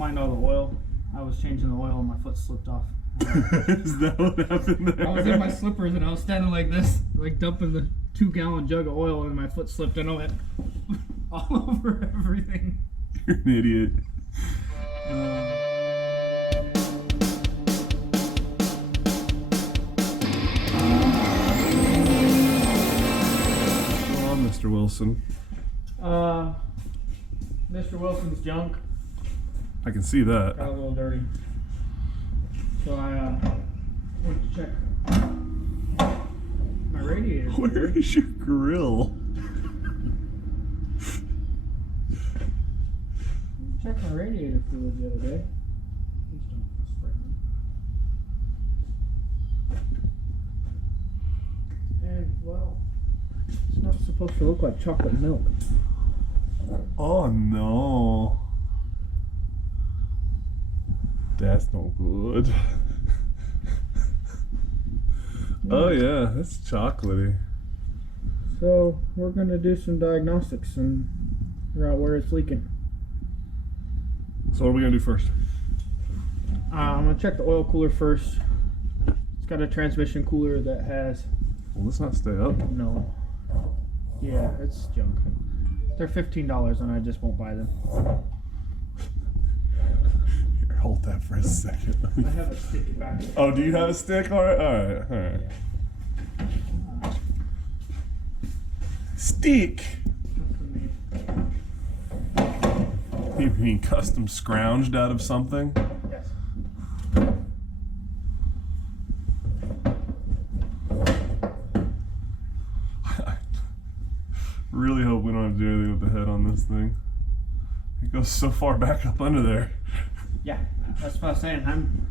mind all the oil. I was changing the oil and my foot slipped off. Is that what happened there? I was in my slippers and I was standing like this, like dumping the 2-gallon jug of oil, and my foot slipped and I went all over everything. You're an idiot. What's on, Mr. Wilson? Mr. Wilson's junk I can see that. got a little dirty. So I went to check my radiator. Where is your grill? Checked my radiator fluid the other day. Please don't spray me. And well, it's not supposed to look like chocolate milk. Oh no. That's no good. Oh yeah, that's chocolatey. So we're gonna do some diagnostics and figure out where it's leaking. So what are we gonna do first? I'm gonna check the oil cooler first. It's got a transmission cooler that has Well, let's not stay up. no. Yeah, it's junk. They're $15 and I just won't buy them. Here, hold that for a second. I have a sticky back. Oh, do you have a stick? All right. Stick. You mean custom scrounged out of something? Yes. I really hope we don't have to do anything with the head on this thing. It goes so far back up under there. Yeah, that's what I was saying. I'm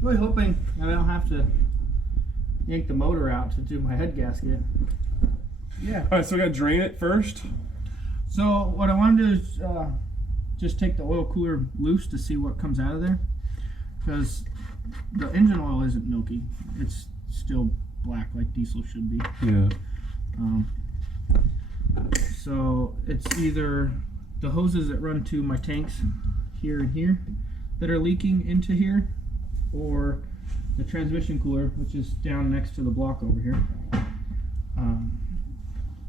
really hoping that I don't have to yank the motor out to do my head gasket. Yeah. All right, so we gotta drain it first. So what I want to do is just take the oil cooler loose to see what comes out of there, because the engine oil isn't milky. It's still black like diesel should be. Yeah. So it's either the hoses that run to my tanks here and here that are leaking into here, or the transmission cooler, which is down next to the block over here.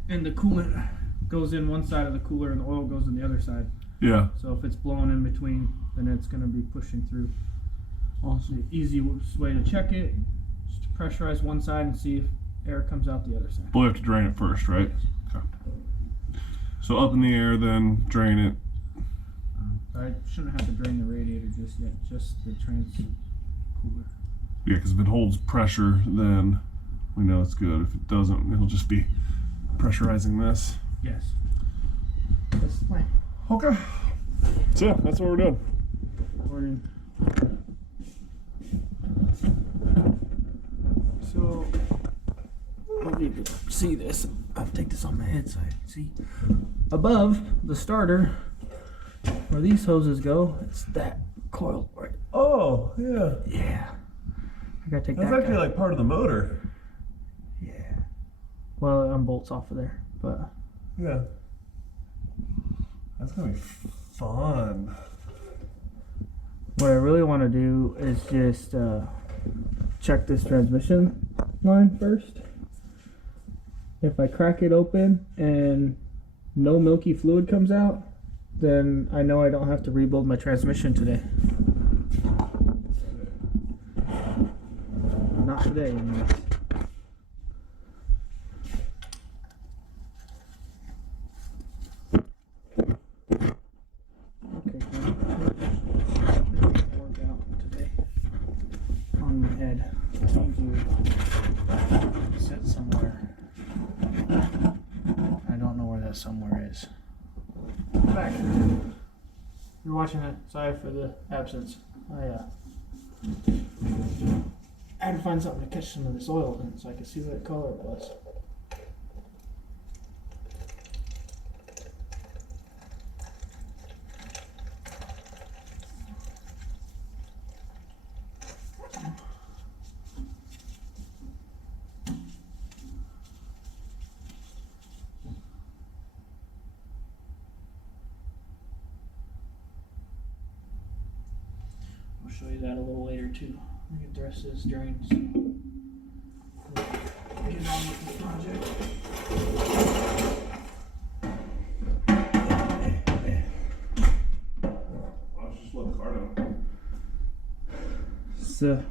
And the coolant goes in one side of the cooler and the oil goes in the other side. Yeah. So if it's blowing in between, then it's going to be pushing through. Awesome. The easiest way to check it is to pressurize one side and see if air comes out the other side. But we have to drain it first, right? Okay. So up in the air, then drain it. I shouldn't have to drain the radiator just yet, just the trans cooler. Yeah, because if it holds pressure, then we know it's good. If it doesn't, it'll just be pressurizing this. Yes. That's the plan. Okay. So yeah, that's what we're doing. So I need to see this. I'll take this on my head so I can see. Above the starter, where these hoses go, it's that coil right. Oh, yeah. Yeah. I gotta take That's that actually guy. like part of the motor. Yeah. Well, it unbolts off of there, but Yeah. That's gonna be fun. what I really want to do is just check this transmission line first. If I crack it open and no milky fluid comes out, then I know I don't have to rebuild my transmission today. Not today, anyways. Okay, work out today on my head. I need to sit somewhere. I don't know where that somewhere is. Back. You're watching it. Sorry for the absence. I had to find something to catch some of this oil in so I could see what color it was. show you that a little later too. I'll get the rest of this drains. Get on with this project. I'll just let the car down. It's the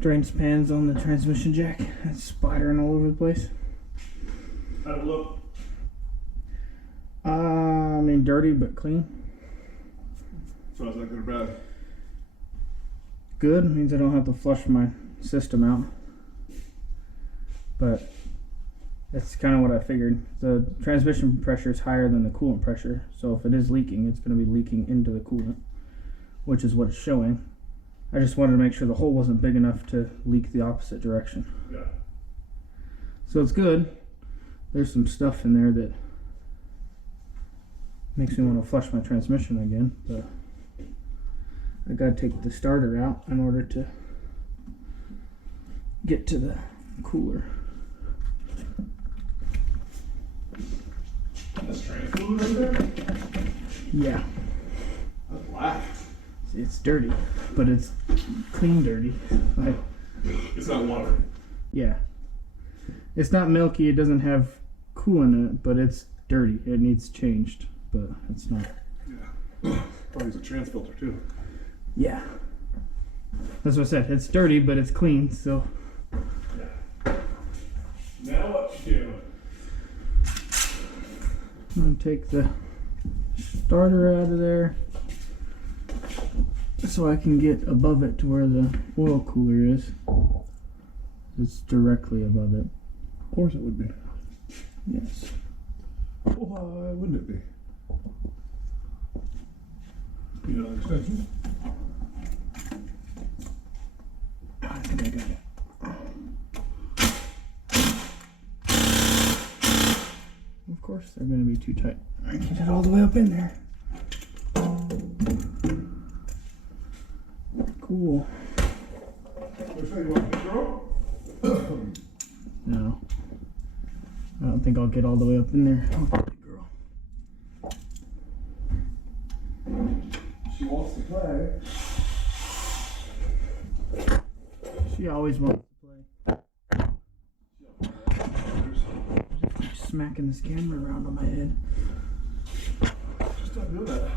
drain spans on the transmission jack. It's splattering all over the place. How'd it look? I mean, dirty but clean. So is that good or bad? Good means I don't have to flush my system out. But that's kind of what I figured. The transmission pressure is higher than the coolant pressure, so if it is leaking, it's going to be leaking into the coolant, which is what it's showing. I just wanted to make sure the hole wasn't big enough to leak the opposite direction. Yeah. So it's good. There's some stuff in there that makes me want to flush my transmission again, but I gotta take the starter out in order to get to the cooler. That's train fluid right there? Yeah, That's black. it's dirty, but it's clean dirty. Like, It's not water. yeah, it's not milky. It doesn't have coolant in it, but it's dirty. It needs changed, but it's not. Yeah. Probably use a trans filter too. Yeah, that's what I said. It's dirty, but it's clean. So Yeah. Now what you doing? I'm gonna take the starter out of there so I can get above it to where the oil cooler is. It's directly above it. Of course it would be. Yes. Why wouldn't it be? You know, extension? I think I got it. Of course, they're going to be too tight. I get it all the way up in there. Cool. Which way you want to throw? No. I don't think I'll get all the way up in there. Oh, good girl. She wants to play. She always wants to play. Keep smacking this camera around on my head. Just stop doing that.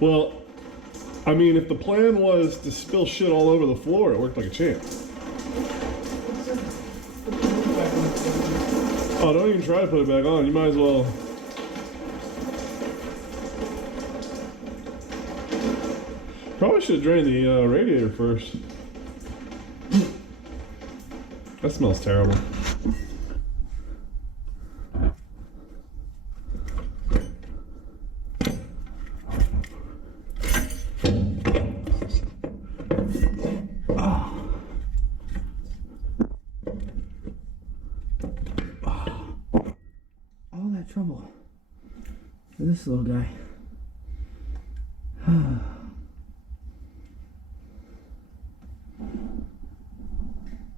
Well, I mean, if the plan was to spill shit all over the floor, it worked like a champ. Oh, don't even try to put it back on. You might as well. Probably should have drained the radiator first. That smells terrible. All that trouble for this little guy.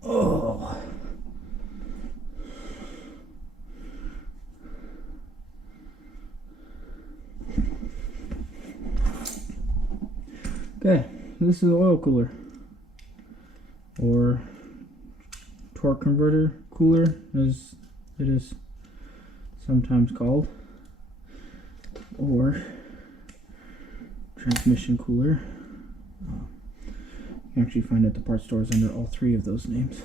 Oh. Okay, this is the oil cooler, or torque converter cooler as it is sometimes called, or transmission cooler. You can actually find it at the parts stores under all three of those names.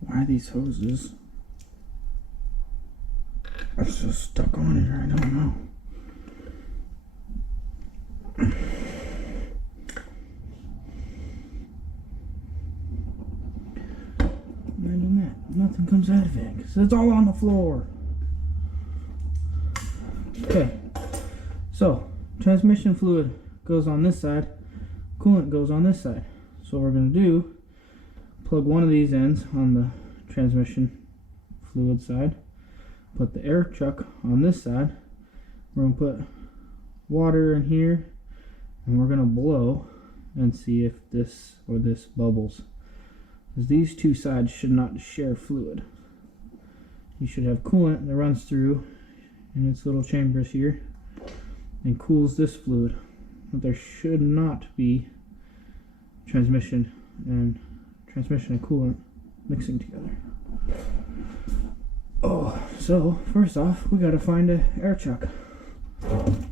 Why are these hoses are so stuck on here? I don't know. Imagine that. Nothing comes out of it because it's all on the floor. Okay. So, transmission fluid goes on this side, coolant goes on this side. So what we're going to do, plug one of these ends on the transmission fluid side, put the air chuck on this side. We're going to put water in here, and we're going to blow and see if this or this bubbles. Because these two sides should not share fluid. You should have coolant that runs through in its little chambers here and cools this fluid. But there should not be transmission and coolant mixing together. Oh, so first off, we gotta find an air chuck. You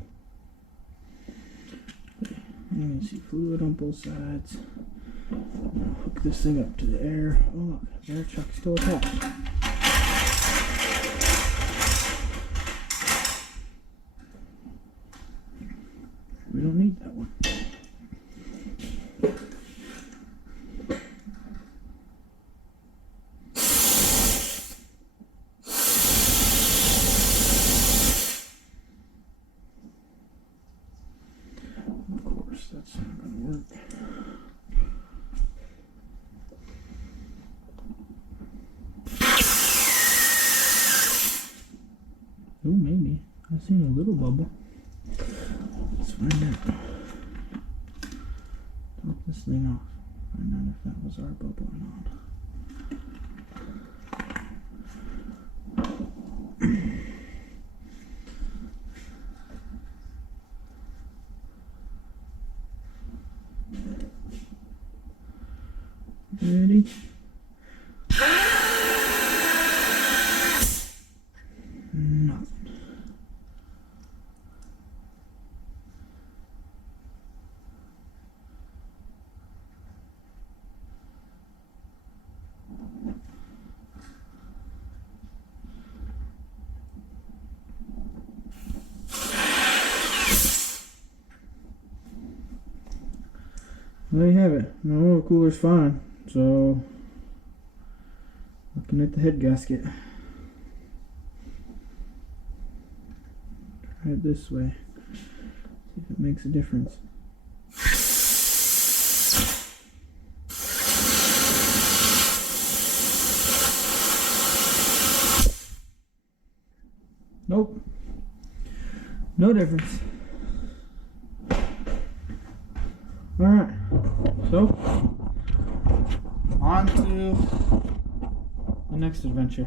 can see fluid on both sides. Hook this thing up to the air. Oh look, the air chuck's still attached. We don't need that one. Of course, that's not going to work. Oh, maybe. I've seen a little bubble. Let's find out. Top this thing off. Find out if that was our bubble or not. Ready? Nothing. There you have it. No, the cooler's fine. So, looking at the head gasket. Try it this way. See if it makes a difference. Nope. No difference. Alright. So, on to the next adventure.